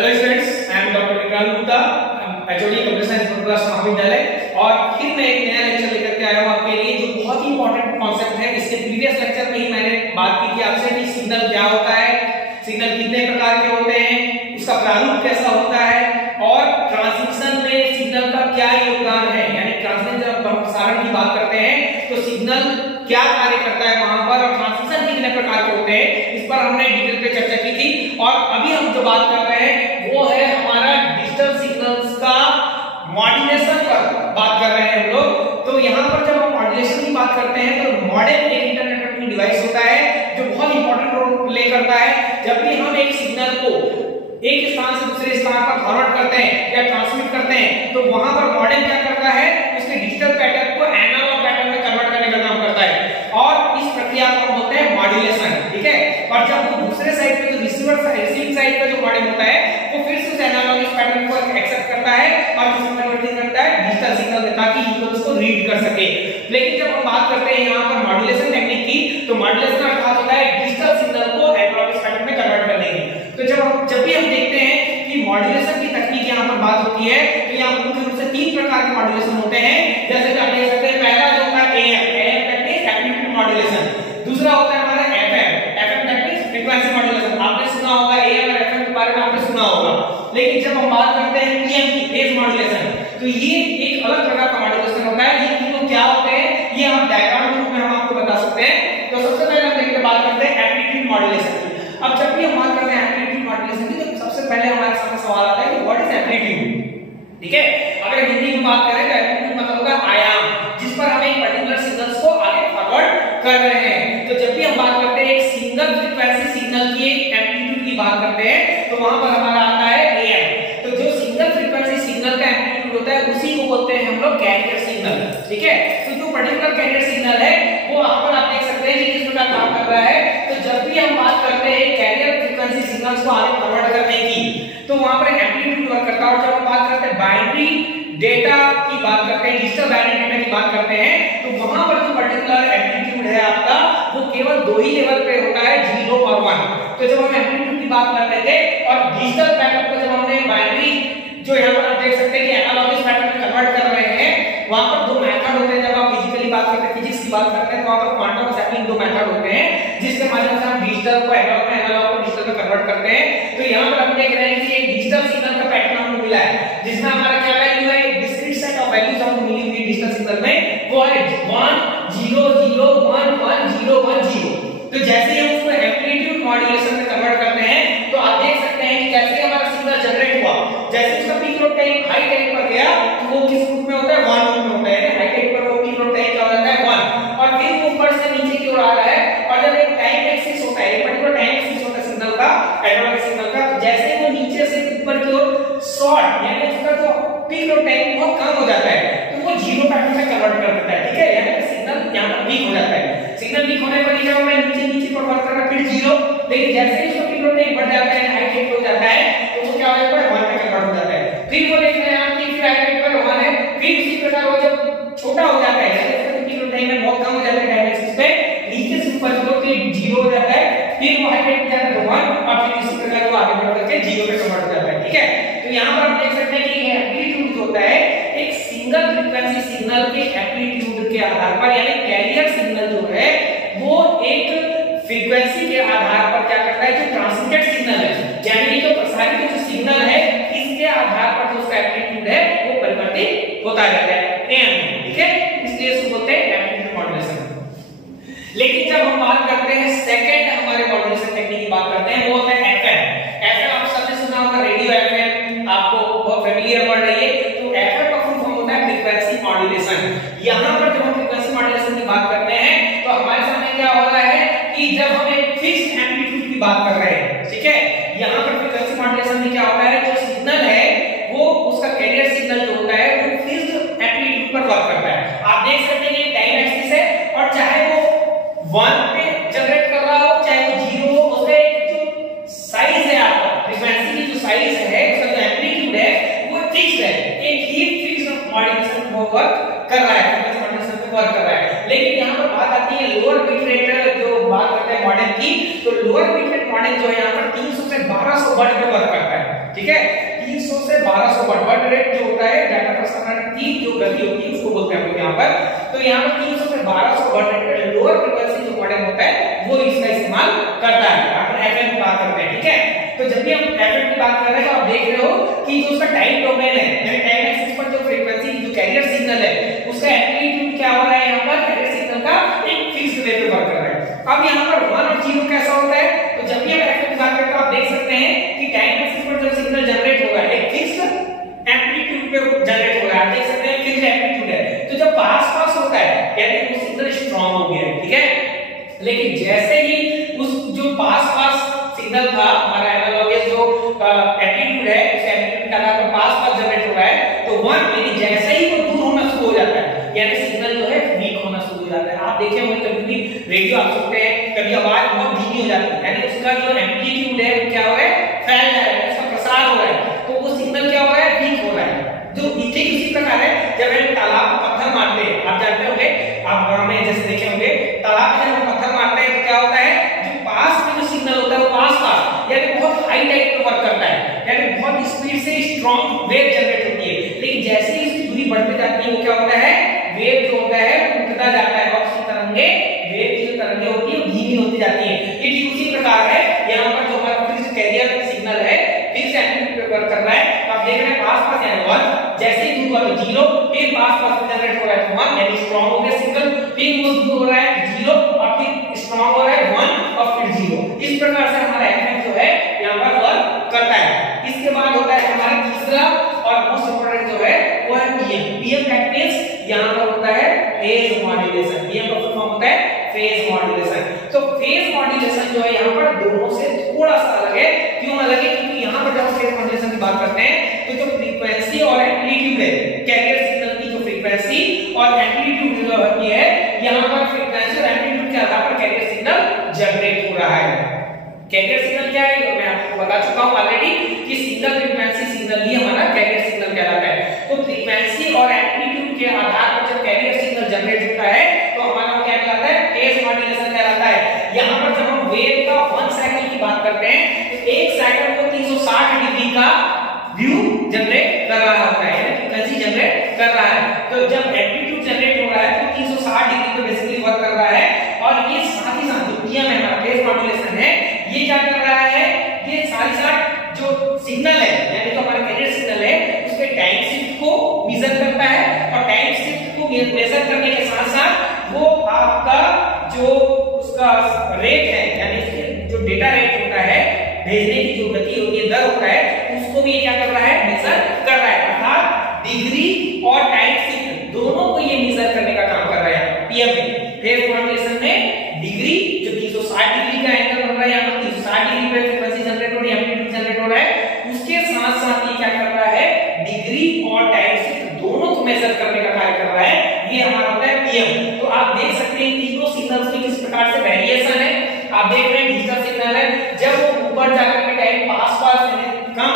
Hello students, I am doctor Vikrant Gupta, HOD computer science plus महाविद्यालय। और फिर मैं एक नया लेक्चर लेकर के आया हूं आपके लिए, जो बहुत ही इंपॉर्टेंट कॉन्सेप्ट है। इसके प्रीवियस लेक्चर में ही मैंने बात की थी आपसे कि सिग्नल क्या होता है, सिग्नल कितने प्रकार के होते हैं, उसका प्रारूप कैसा होता है और ट्रांसमिशन में सिग्नल का क्या योगदान है। यानी ट्रांसमिशन जब हम प्रसारण की बात करते हैं तो सिग्नल क्या कार्य करता है वहां पर, और ट्रांसमिशन कितने प्रकार के होते हैं, इस पर हमने डिटेल पे चर्चा की थी। और अभी हम जो बात कर रहे हैं वो है हमारा डिजिटल सिग्नल्स का मॉड्यूलेशन पर बात कर रहे हैं हम लोग। तो यहाँ पर जब हम मॉड्यूलेशन की बात करते हैं तो मॉडेम एक इंटरनेट वर्किंग डिवाइस होता है जो बहुत इंपॉर्टेंट रोल प्ले करता है। जब भी हम एक सिग्नल को एक स्थान से दूसरे स्थान पर फॉरवर्ड करते हैं या ट्रांसमिट करते हैं तो वहां पर मॉडेम क्या करता है, उसके डिजिटल पैटर्न को एनालॉग पैटर्न में कन्वर्ट करने का काम करता है और इस प्रक्रिया को हम बोलते हैं मॉड्यूलेशन। ठीक है। और जब वो दूसरे साइड पे जो रिसीविंग साइड का जो मॉडेम होता है वो फिर से उस एनालॉग पैटर्न को एक्सेप्ट करता है और किसमें कन्वर्ट करता है, डिजिटल सिग्नल में, ताकि यूजर उसको रीड कर सके। लेकिन जब हम बात करते हैं यहाँ पर मॉड्यूलेशन टेक्निक की, तो मॉड्यूलेशन का अर्थ होता है डिजिटल सिग्नल को एनालॉग पैटर्न में कन्वर्ट करने की। तो जब भी हम देखते हैं कि मॉड्यूलेशन की तकनीक यहाँ पर बात होती है तो यहाँ मुख्य रूप से 3 प्रकार के मॉड्यूलेशन होते हैं। जैसे कि आप देख सकते हैं, पहला जो होता है AM टेक्निक, एम्पलीट्यूड मॉड्यूलेशन। दूसरा होता है हमारा FM टेक्निक, फ्रीक्वेंसी मॉड्यूलेशन। आपने सुना होगा AM और FM के बारे में, आपने सुना होगा। लेकिन जब हम बात करते हैं PM की, फेज मॉड्यूलेशन, तो ये एक अलग प्रकार का मॉड्यूलेशन होता है। ये तीनों क्या होते हैं ये हम डायग्राम के रूप में हम आपको बता सकते हैं। तो सबसे पहले हम देखते बात करते हैं एम्पलीट्यूड मॉड्यूलेशन की। अब जब भी हम बात करते हैं एम्पलीट्यूड मॉड्यूलेशन की तो सबसे पहले हमारे सामने सवाल आता है कि व्हाट इज एम्पलीट्यूड। ठीक है। अगर हिंदी में बात करें तो एम्पलीट्यूड मतलब होगा आयाम, जिस पर हम एक पर्टिकुलर सिग्नल्स को आगे फॉरवर्ड कर रहे हैं। तो जब भी हम बात करते हैं एक सिंगल फ्रीक्वेंसी सिग्नल की एक एम्पलीट्यूड की बात करते हैं तो वहां पर हमारा आता है AM। तो जो सिंगल फ्रीक्वेंसी सिग्नल का एम्पलीट्यूड होता है उसी को बोलते हैं हम लोग कैरियर सिग्नल। ठीक है। तो जो पर्टिकुलर कैरियर सिग्नल है वो आप देख सकते हैं कि किस प्रकार काम कर रहा है। तो जब भी हम बात करते हैं कैरियर फ्रीक्वेंसी सिग्नल्स को आगे फॉरवर्ड करने की तो वहां पर एम्पलीट्यूड वर्क करता है। और जब हम बात करते हैं बाइनरी डेटा की बात करते हैं, डिजिटल बाइनरी डेटा की बात करते हैं, तो वहां पर जो पर्टिकुलर एम्पलीट्यूड है आपका वो केवल 2 ही लेवल पे होता है, 0 और 1। तो जब हम एम्पलीट्यूड की बात कर रहे थे और डिजिटल पैटर्न को जब हमने बाइनरी, जो यहां पर आप देख सकते हैं कि एनालॉग पैटर्न में कन्वर्ट कर रहे हैं, वहां पर 2 मेथड होते हैं। जब आप फिजिकली बात करते हैं, फिजिक्स की बात करते हैं, तो वहां पर क्वांटम सैंपलिंग 2 मेथड होते हैं जिसके माध्यम से हम डिजिटल को एनालॉग में, एनालॉग को डिजिटल में कन्वर्ट करते हैं। तो यहां पर हम देख रहे हैं कि एक डिजिटल सिग्नल का पैटर्न हमको मिला है जिसमें हमारा क्या वैल्यू है, एक डिस्क्रीट सेट ऑफ वैल्यूज हमको मिली हुई है डिजिटल सिग्नल में, वो है 1 0 0 1 1 0 1 0। तो जैसे ही हम उसको एम्पलीट्यूड मॉड्यूलेशन में कन्वर्ट करते हैं तो आप देख सकते हैं कि कैसे हमारा सिग्नल जनरेट हुआ, जैसे उसका peak load time high time पर गया तो वो किस रूप में होता है, 1 रूप में होता है। हाई टाइम पर वो पीक लोड टाइम क्या होता है, 1। और फिर वो ऊपर से नीचे की ओर आ रहा है और जब एक टाइम एक्सिस होता है, एक पर्टिकुलर टाइम एक्सिस होता है सिग्नल का, एनालॉग सिग्नल का, तो जैसे वो नीचे से ऊपर की ओर शॉर्ट, यानी उसका जो पीक लोड टाइम बहुत कम हो जाता है तो वो 0 पैटर्न में कन्वर्ट कर देता है। ठीक है। यानी सिग्नल यहां पर वीक हो जाता है। सिग्नल वीक होने पर क्या होगा, नीचे पर वर्क कर रहा है, फिर 0। लेकिन जैसे ही उसका पीक लोड टाइम बढ़ जाता है, हाई टाइम हो जाता है, तो वो क्या हो जाता है, 1 में कन्वर्ट हो जाता है। फिर वो देख रहे हैं आप कि फिर हाई टाइम पर 1 है, फिर इसी प्रकार वो जब छोटा हो जाता है, यानी उसका पीक लोड टाइम बहुत कम हो जाता है टाइम एक्सिस पे, नीचे से ऊपर की ओर 0 हो जाता है, फिर वो हाई टाइम पे जाता है 1 और फिर इसी प्रकार वो आगे बढ़ करके 0 पे कन्वर्ट हो जाता है। ठीक है। तो यहां पर हम देख सकते हैं कि एम्पलीट्यूड होता है एक सिंगल फ्रीक्वेंसी सिग्नल के एम्पलीट्यूड के आधार पर, यानी कैरियर सिग्नल जो है वो एक फ्रीक्वेंसी के आधार पर क्या करता है, जो ट्रांसमिटेड सिग्नल है, यानी जो प्रसारित जो सिग्नल है इसके आधार पर जो उसका एम्पलीट्यूड है वो परिवर्तित होता रहता है AM। ठीक है। इसलिए इसको बोलते हैं एम्पलीट्यूड मॉड्यूलेशन। लेकिन जब हम बात करते हैं सेकंड हमारे मॉड्यूलेशन टेक्निक की बात करते हैं, वो होता है FM आप सबने सुना होगा, रेडियो FM आपको बहुत फेमिलियर वर्ड है ये। तो FM का फुल फॉर्म होता है फ्रीक्वेंसी मॉड्यूलेशन। यहां पर जब हम फ्रीक्वेंसी मॉड्यूलेशन की बात करते हैं तो हमारे सामने क्या हो रहा है कि जब हम एक फिक्स्ड एम्पलीट्यूड की बात कर रहे हैं, ठीक है, यहां पर फ्रीक्वेंसी मॉड्यूलेशन में क्या होता है, जो सिग्नल है वो उसका कैरियर सिग्नल जो होता है वो फिक्स्ड एम्पलीट्यूड पर वर्क करता है। आप देख सकते हैं कि टाइम एक्सिस है और चाहे वो 1 पे जनरेट कर रहा हो चाहे वो 0 हो, उसका एक जो साइज है आपका फ्रीक्वेंसी की जो साइज है, उसका जो एम्पलीट्यूड है वो फिक्स्ड है, एक ही फिक्स्ड मॉड्यूलेशन पर वर्क कर रहा है, फ्रीक्वेंसी मॉड्यूलेशन पे वर्क कर रहा है। लेकिन यहां पर बात आती है लोअर बिट रेट जो बात करते हैं मॉडेम की, तो लोअर बिट रेट मॉडेम जो है यहां पर 300 से 1200 वर्ड पे वर्क करता है। ठीक है। 300 से 1200 वर्ड रेट जो होता है डाटा प्रसारण की जो गति होती है उसको बोलते हैं हम लोग यहाँ पर। तो यहाँ पर 300 से 1200 वर्ड रेट पे लोअर फ्रीक्वेंसी जो मॉडेम होता है वो इसका इस्तेमाल करता है। अपन एफएम की बात करते हैं, ठीक है। तो जब भी हम एफएम की बात कर रहे हैं तो आप देख रहे हो कि जो उसका टाइम डोमेन है यानी टाइम एक्सिस पर जो फ्रीक्वेंसी जो कैरियर सिग्नल है उसका एम्पलीट्यूड क्या हो रहा है, यहाँ पर कैरियर सिग्नल का एक फिक्स्ड वे पे वर्क कर रहा है। अब यहाँ पर 1 और 0 कैसा होता है, तो जब भी हम एफएम की बात करते हैं आप देख सकते हैं कि टाइम एक्सिस पर जब सिग्नल जनरेट होगा एक फिक्स्ड एम्पलीट्यूड पे जनरेट हो रहा है, आप देख सकते हैं फिक्स्ड एम्पलीट्यूड है। तो जब पास पास होता है यानी वो सिग्नल स्ट्रांग हो गया है, ठीक है। लेकिन जैसे ही उस जो पास पास सिग्नल था हमारा एनालॉगस जो एम्पलीट्यूड है उस एम्पलीट्यूड का आधार पर पास पास जनरेट हो रहा है तो 1, लेकिन जैसे ही वो दूर होना शुरू हो जाता है यानी सिग्नल जो है वीक होना शुरू हो जाता है। आप देखें होंगे कभी भी रेडियो आप सुनते हैं कभी आवाज बहुत धीमी हो जाती है यानी उसका जो एम्पलीट्यूड है वो क्या हो रहा है, फैल जा रहा है, उसका प्रसार हो रहा है, तो वो सिग्नल क्या हो रहा है, वीक हो रहा है। जो ठीक इसी प्रकार है जब हम तालाब में पत्थर मारते हैं, आप जानते होंगे, आप गांव में जैसे देखे होंगे तालाब में जब हम पत्थर मारते हैं तो क्या होता है, जो पास में जो सिग्नल होता है वो पास पास यानी बहुत हाई टाइप पे वर्क करता है यानी बहुत स्पीड से स्ट्रांग वेव जनरेट होती है। लेकिन जैसे ही इसकी दूरी बढ़ती जाती है वो क्या होता है, वेव जो होता है वो उठता जाता है और उसकी तरंगे वेव की जो तरंगे होती है वो धीमी होती जाती है। ये ठीक उसी प्रकार है यहाँ पर जो हमारा फिक्स्ड कैरियर सिग्नल है फिक्स्ड एम्पलीट्यूड पे वर्क कर रहा है। तो आप देख रहे हैं पास पास यानी 1, जैसे ही दूर हुआ तो 0, फिर पास पास में जनरेट हो रहा है तो 1 यानी स्ट्रांग हो गया सिग्नल, फिर वो दूर हो रहा है 0 और फिर स्ट्रांग हो रहा है 1 और फिर 0। इस प्रकार से हमारा एफएम जो है यहाँ पर वर्क करता है। इसके बाद होता है हमारा तीसरा और मोस्ट इंपोर्टेंट जो है वो है पीएम। पीएम दैट मींस यहाँ पर होता है फेज मॉड्यूलेशन। पीएम का फुल फॉर्म होता है फेज मॉड्यूलेशन। तो फेज मॉड्यूलेशन जो है यहाँ पर दोनों से थोड़ा सा अलग है। क्यों अलग है, क्योंकि यहाँ पर जब हम फेज मॉड्यूलेशन की बात करते हैं तो जो फ्रीक्वेंसी और एम्पलीट्यूड है कैरियर सिग्नल की जो फ्रीक्वेंसी और एम्पलीट्यूड जो होती है यहाँ पर फ्रीक्वेंसी और एम्पलीट्यूड के आधार पर कैरियर सिग्नल जनरेट हो रहा है। कैरियर सिग्नल क्या है मैं आपको बता चुका हूं ऑलरेडी कि सिंगल फ्रीक्वेंसी सिग्नल ही हमारा कैरियर सिग्नल कहलाता है। तो फ्रीक्वेंसी और एम्पलीट्यूड के आधार पर जब कैरियर सिग्नल जनरेट होता है तो हमारा क्या कहलाता है, फेज मॉड्यूलेशन कहलाता है। यहां पर जब हम वेव का 1 साइकिल की बात करते हैं तो एक साइकिल को 360 डिग्री का व्यू जनरेट कर रहा होता है यानी फ्रीक्वेंसी जनरेट कर रहा है। तो जब एम्पलीट्यूड जनरेट हो रहा है तो 360 डिग्री पे बेसिकली वर्क कर रहा है और ये साथ ही साथ जो पीएम है हमारा फेज मॉड्यूलेशन है ये क्या कर रहा है, ये साथ ही साथ जो सिग्नल है यानी जो हमारा कैरियर सिग्नल है उसके टाइम शिफ्ट को मेजर करता है और टाइम शिफ्ट को मेजर करने के साथ साथ वो आपका जो उसका रेट है यानी उसके जो डेटा रेट होता है भेजने की जो गति होती है दर होता है उसको भी क्या कर रहा है, मेजर कर रहा है। अर्थात डिग्री और टाइम शिफ्ट दोनों को ये मेजर करने का काम कर रहा है पीएम में। फेज मॉड्यूलेशन में डिग्री जो 360 डिग्री का एंगल बन रहा है यहाँ पर 360 डिग्री पे फ्रीक्वेंसी जनरेट हो रही है, एम्पलीट्यूड जनरेट हो रहा है, उसके साथ साथ ये क्या कर रहा है, डिग्री और टाइम शिफ्ट दोनों को मेजर करने का कार्य कर रहा है। ये हमारा होता है पीएम। तो आप देख सकते हैं तीनों सिग्नल्स में किस प्रकार से वेरिएशन है। आप देख रहे हैं डिजिटल सिग्नल है जब वो ऊपर जाकर के टाइम पास पास कम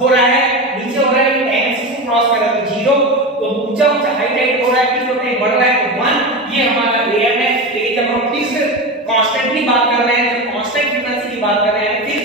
हो रहा है, नीचे हो रहा है, टाइम एक्सिस को क्रॉस कर रहा है तो 0, तो ऊंचा ऊंचा हाई टाइम हो रहा है, फिर टाइम बढ़ रहा है तो 1, ये हमारा एएम है। लेकिन जब हम फिक्स कांस्टेंटली बात कर रहे हैं, जब कांस्टेंट फ्रीक्वेंसी की बात कर रहे हैं, फिर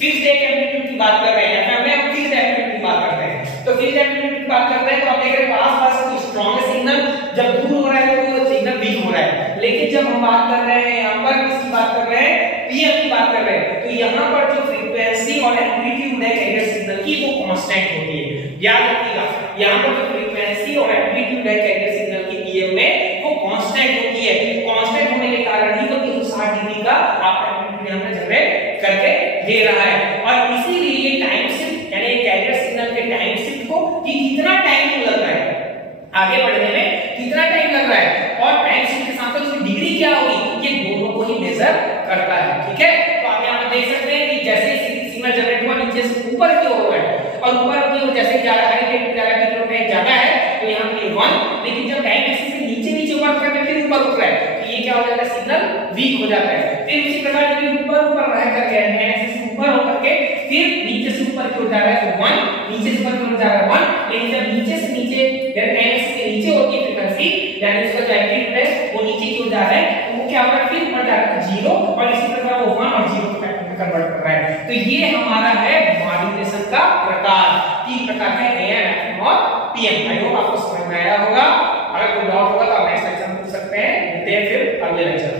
फिक्स्ड एम्पलीट्यूड की बात कर रहे हैं, या फिर हम फिक्स्ड एम्पलीट्यूड की बात करते हैं, तो फिक्स्ड एम्पलीट्यूड की बात करते हैं तो आप देख रहे हैं पास पास की स्ट्रांग सिग्नल जब दूर हो रहा है तो वो सिग्नल वीक हो रहा है। लेकिन जब हम बात कर रहे हैं यहाँ पर किसकी बात कर रहे हैं, पीएम की बात कर रहे हैं, तो यहाँ पर जो फ्रीक्वेंसी और एम्पलीट्यूड है कैरियर सिग्नल की वो कांस्टेंट होती है। याद रखिएगा यहाँ पर जो फ्रीक्वेंसी और एम्पलीट्यूड है कैरियर सिग्नल की पीएम में वो कांस्टेंट होती है। कांस्टेंट होने के कारण ही तो 360 डिग्री का आप एम्पलीट्यूड यहाँ पे जनरेट करके दे रहा है। और इसीलिए ये टाइम शिफ्ट यानी कैरियर सिग्नल के टाइम शिफ्ट को कि कितना टाइम लग रहा है आगे बढ़ने में, कितना टाइम लग रहा है और टाइम शिफ्ट के साथ साथ उसकी डिग्री क्या होगी, ये दोनों को ही मेजर करता है। ठीक है, तो आप यहाँ पर देख सकते हैं कि जैसे सिग्नल जनरेट हुआ नीचे से ऊपर की ओर है और ऊपर की ओर जैसे ज्यादा हाई टेंपरेचर ज्यादा किलोमीटर ज्यादा है तो यहाँ पे 1, लेकिन जब टाइम एक्सिस से नीचे नीचे वर्क करके फिर ऊपर उठ रहा है तो ये क्या हो जाता है, सिग्नल वीक हो जाता है। फिर उसी प्रकार जब ऊपर ऊपर रह करके टाइम एक्सिस से ऊपर होकर के फिर नीचे से ऊपर की ओर जा रहा है तो 1, नीचे से ऊपर की ओर जा रहा है 1, लेकिन जब नीचे से नीचे टाइम एक्सिस के नीचे होती है फ्रीक्वेंसी यानी उसका जो एम्पलीट्यूड है वो नीचे की ओर जा रहा है तो वो क्या होगा, फिर ऊपर जा रहा है 0 और इसी प्रकार वो 1 और 0 को कन्वर्ट कर रहा है। तो ये हमारा है मॉड्यूलेशन का प्रकार, 3 प्रकार के AM, FM और PM। आई होप आपको समझ में आया होगा। अगर कोई डाउट होगा तो आप नेक्स्ट लेक्चर में पूछ सकते हैं। मिलते हैं फिर अगले लेक्चर।